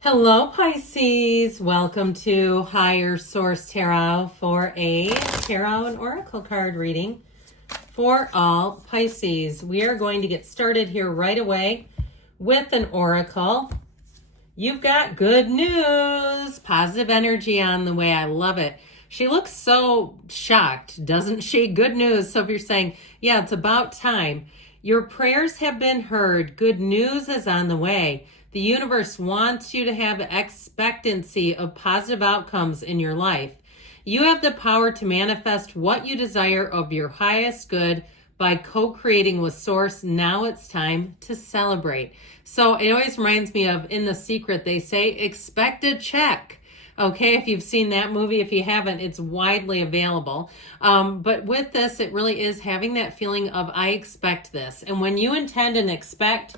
Hello, Pisces. Welcome to Higher Source Tarot for a tarot and oracle card reading for all Pisces. We are going to get started here right away with an oracle. You've got good news, positive energy on the way. I love it. She looks so shocked, doesn't she? Good news. So if you're saying, yeah, it's about time. Your prayers have been heard. Good news is on the way. The universe wants you to have expectancy of positive outcomes in your life. You have the power to manifest what you desire of your highest good by co-creating with Source. Now it's time to celebrate. So it always reminds me of In The Secret, they say, expect a check. Okay, if you've seen that movie, if you haven't, it's widely available. But with this, it really is having that feeling of, I expect this. And when you intend and expect,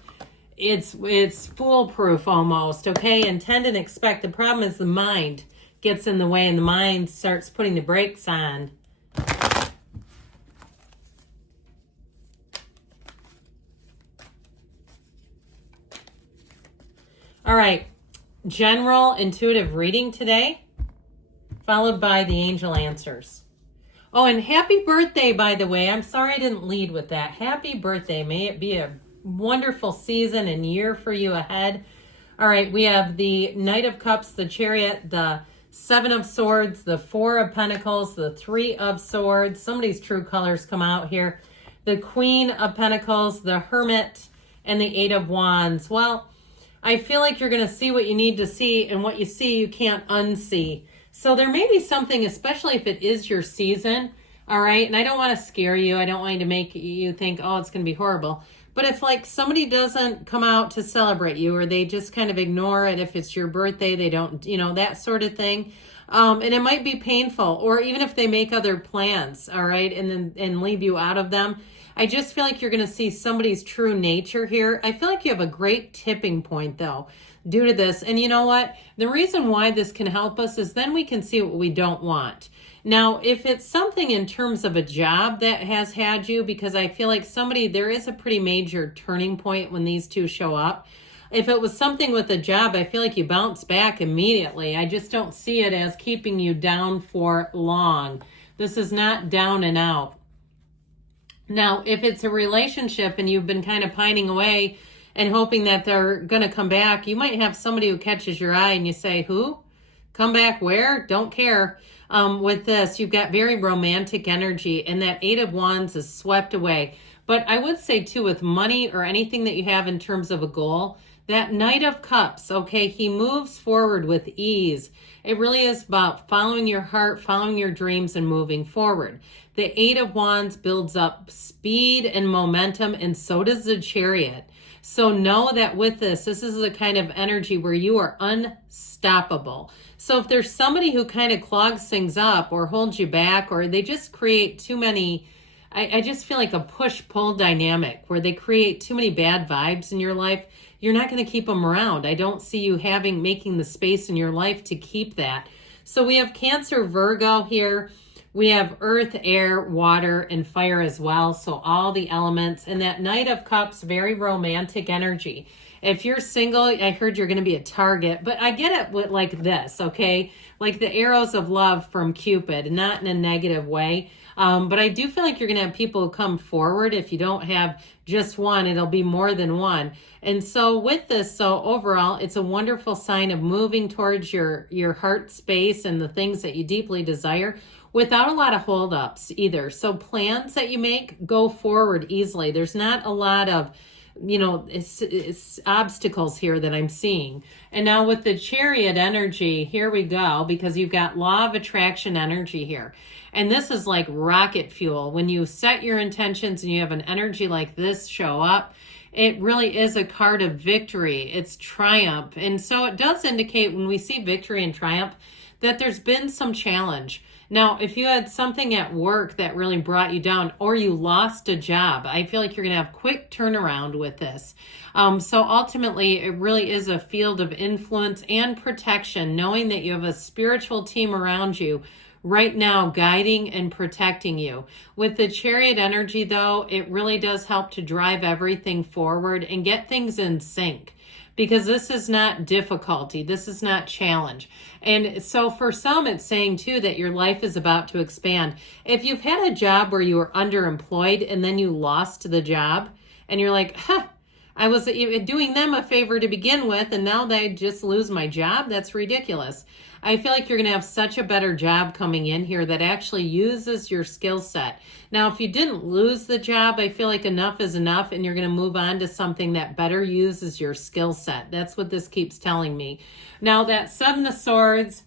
it's foolproof almost, okay? Intend and expect. The problem is the mind gets in the way and the mind starts putting the brakes on. All right, general intuitive reading today, followed by the angel answers. Oh, and happy birthday, by the way. I'm sorry I didn't lead with that. Happy birthday. May it be a wonderful season and year for you ahead. All right, we have the Knight of Cups, the Chariot, the Seven of Swords, the Four of Pentacles, the Three of Swords. Somebody's true colors come out here. The Queen of Pentacles, the Hermit, and the Eight of Wands. Well, I feel like you're going to see what you need to see, and what you see you can't unsee. So there may be something, especially if it is your season, all right? And I don't want to scare you. I don't want to make you think, oh, it's going to be horrible. But if like somebody doesn't come out to celebrate you, or they just kind of ignore it, if it's your birthday, they don't, that sort of thing. And it might be painful, or even if they make other plans, all right, and leave you out of them. I just feel like you're going to see somebody's true nature here. I feel like you have a great tipping point, though, due to this. And you know what? The reason why this can help us is then we can see what we don't want. Now, if it's something in terms of a job that has had you, because I feel like there is a pretty major turning point when these two show up. If it was something with a job, I feel like you bounce back immediately. I just don't see it as keeping you down for long. This is not down and out. Now, if it's a relationship and you've been kind of pining away and hoping that they're going to come back, you might have somebody who catches your eye and you say, who? Come back where? Don't care. With this, you've got very romantic energy, and that Eight of Wands is swept away. But I would say, too, with money or anything that you have in terms of a goal, that Knight of Cups, okay, he moves forward with ease. It really is about following your heart, following your dreams, and moving forward. The Eight of Wands builds up speed and momentum, and so does the Chariot. So know that with this is the kind of energy where you are unstoppable. So if there's somebody who kind of clogs things up or holds you back, or they just create too many, I just feel like a push-pull dynamic where they create too many bad vibes in your life, you're not going to keep them around. I don't see you making the space in your life to keep that. So we have Cancer, Virgo here. We have earth, air, water, and fire as well. So all the elements. And that Knight of Cups, very romantic energy. If you're single, I heard you're going to be a target. But I get it with like this, okay? Like the arrows of love from Cupid, not in a negative way. But I do feel like you're going to have people who come forward. If you don't have just one, it'll be more than one. And so with this, so overall, it's a wonderful sign of moving towards your heart space and the things that you deeply desire without a lot of holdups either. So plans that you make go forward easily. There's not a lot of it's obstacles here that I'm seeing. And now with the Chariot energy, here we go, because you've got law of attraction energy here. And this is like rocket fuel. When you set your intentions and you have an energy like this show up, it really is a card of victory. It's triumph. And so it does indicate when we see victory and triumph that there's been some challenge. Now, if you had something at work that really brought you down, or you lost a job, I feel like you're going to have quick turnaround with this. So ultimately, it really is a field of influence and protection, knowing that you have a spiritual team around you right now guiding and protecting you. With the Chariot energy, though, it really does help to drive everything forward and get things in sync. because this is not difficulty. This is not challenge. And so for some, it's saying too that your life is about to expand. If you've had a job where you were underemployed and then you lost the job and you're like, I was doing them a favor to begin with, and now they just lose my job. That's ridiculous. I feel like you're going to have such a better job coming in here that actually uses your skill set. Now, if you didn't lose the job, I feel like enough is enough, and you're going to move on to something that better uses your skill set. That's what this keeps telling me. Now, that 7 of Swords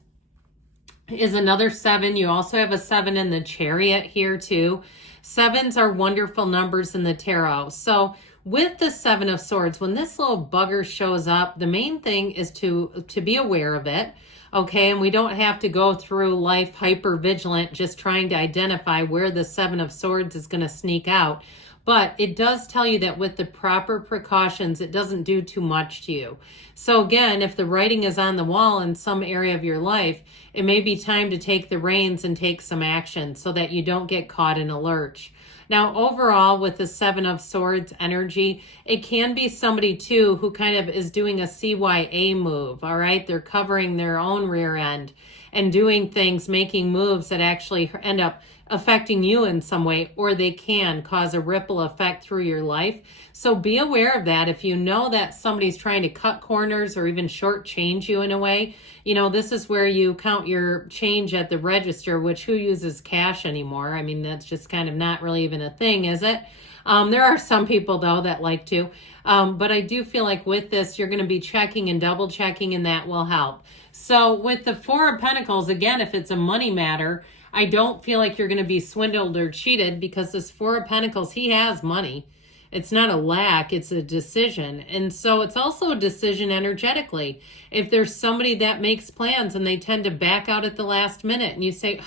is another 7. You also have a 7 in the Chariot here too. 7s are wonderful numbers in the tarot. So with the 7 of Swords, when this little bugger shows up, the main thing is to be aware of it, okay? And we don't have to go through life hyper vigilant, just trying to identify where the 7 of Swords is going to sneak out. But it does tell you that with the proper precautions, it doesn't do too much to you. So again, if the writing is on the wall in some area of your life, it may be time to take the reins and take some action so that you don't get caught in a lurch. Now, overall, with the 7 of Swords energy, it can be somebody, too, who kind of is doing a CYA move, all right? They're covering their own rear end and doing things, making moves that actually end up affecting you in some way, or they can cause a ripple effect through your life. So be aware of that. If you know that somebody's trying to cut corners or even shortchange you in a way, you know, this is where you count your change at the register, which who uses cash anymore? I mean, that's just kind of not really even a thing, is it? There are some people, though, that like to. But I do feel like with this, you're going to be checking and double checking, and that will help. So with the 4 of Pentacles, again, if it's a money matter, I don't feel like you're going to be swindled or cheated, because this 4 of Pentacles, he has money. It's not a lack, it's a decision. And so it's also a decision energetically. If there's somebody that makes plans and they tend to back out at the last minute and you say,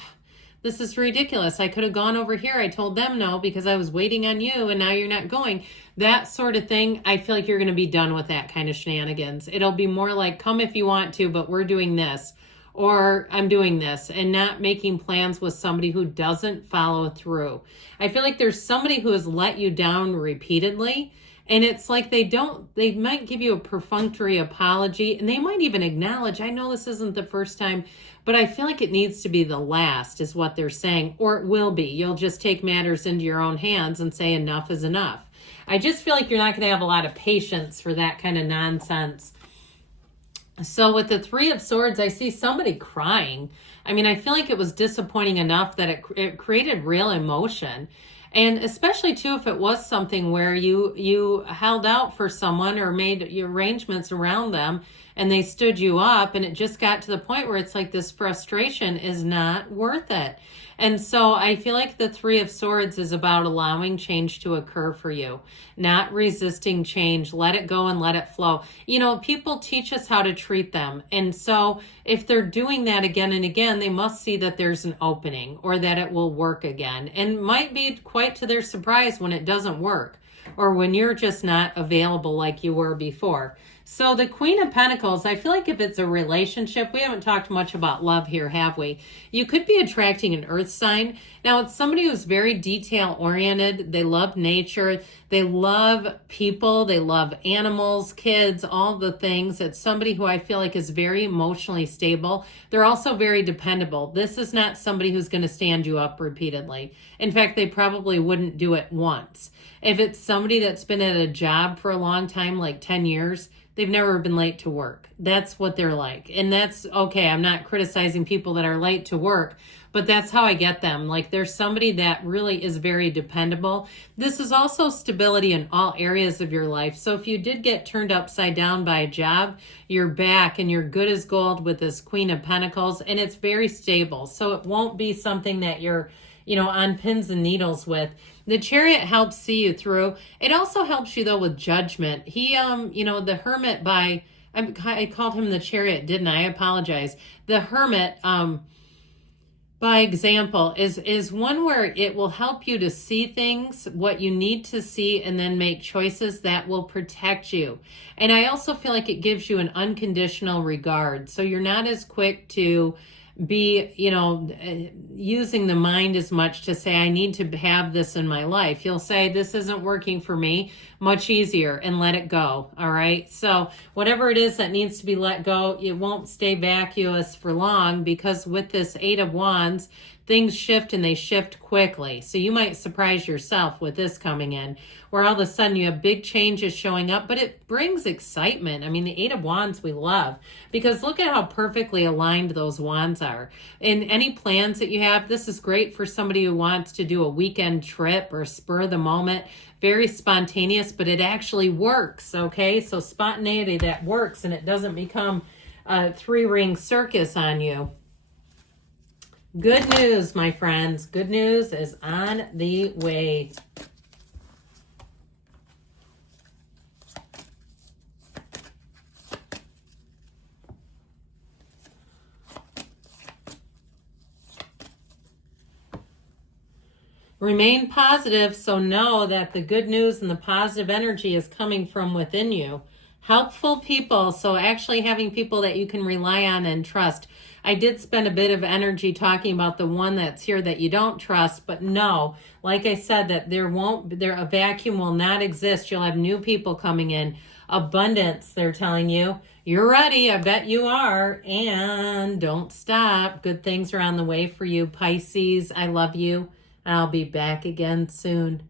this is ridiculous, I could have gone over here, I told them no because I was waiting on you and now you're not going. That sort of thing, I feel like you're going to be done with that kind of shenanigans. It'll be more like, come if you want to, but we're doing this. Or I'm doing this, and not making plans with somebody who doesn't follow through. I feel like there's somebody who has let you down repeatedly, and it's like they might give you a perfunctory apology, and they might even acknowledge, I know this isn't the first time, but I feel like it needs to be the last, is what they're saying, or it will be. You'll just take matters into your own hands and say enough is enough. I just feel like you're not going to have a lot of patience for that kind of nonsense. So with the 3 of Swords, I see somebody crying. I mean, I feel like it was disappointing enough that it created real emotion. And especially, too, if it was something where you held out for someone or made your arrangements around them and they stood you up, and it just got to the point where it's like this frustration is not worth it. And so I feel like the 3 of Swords is about allowing change to occur for you, not resisting change. Let it go and let it flow. You know, people teach us how to treat them. And so if they're doing that again and again, they must see that there's an opening or that it will work again. And might be quite to their surprise when it doesn't work or when you're just not available like you were before. So the Queen of Pentacles, I feel like if it's a relationship, we haven't talked much about love here, have we? You could be attracting an earth sign. Now, it's somebody who's very detail-oriented. They love nature. They love people. They love animals, kids, all the things. It's somebody who I feel like is very emotionally stable. They're also very dependable. This is not somebody who's going to stand you up repeatedly. In fact, they probably wouldn't do it once. If it's somebody that's been at a job for a long time, like 10 years, they've never been late to work. That's what they're like. And that's okay. I'm not criticizing people that are late to work, but that's how I get them. Like, there's somebody that really is very dependable. This is also stability in all areas of your life. So if you did get turned upside down by a job, you're back and you're good as gold with this Queen of Pentacles, and it's very stable. So it won't be something that you're, you know, on pins and needles with. The Chariot helps see you through. It also helps you, though, with judgment. He, you know, the Hermit I called him the Chariot, didn't I? I apologize. The Hermit, by example, is one where it will help you to see things, what you need to see, and then make choices that will protect you. And I also feel like it gives you an unconditional regard. So you're not as quick to be, you know, using the mind as much to say, I need to have this in my life. You'll say, this isn't working for me. much easier and let it go. All right. So whatever it is that needs to be let go, it won't stay vacuous for long, because with this Eight of Wands, things shift and they shift quickly. So you might surprise yourself with this coming in, where all of a sudden you have big changes showing up, but it brings excitement. I mean, the Eight of Wands we love, because look at how perfectly aligned those wands are. In any plans that you have, this is great for somebody who wants to do a weekend trip or spur of the moment. Very spontaneous, but it actually works, okay? So spontaneity that works, and it doesn't become a three-ring circus on you. Good news, my friends. Good news is on the way. Remain positive, so know that the good news and the positive energy is coming from within you. Helpful people, so actually having people that you can rely on and trust. I did spend a bit of energy talking about the one that's here that you don't trust, but no, like I said, that a vacuum will not exist. You'll have new people coming in. Abundance, they're telling you. You're ready, I bet you are, and don't stop. Good things are on the way for you, Pisces. I love you. I'll be back again soon.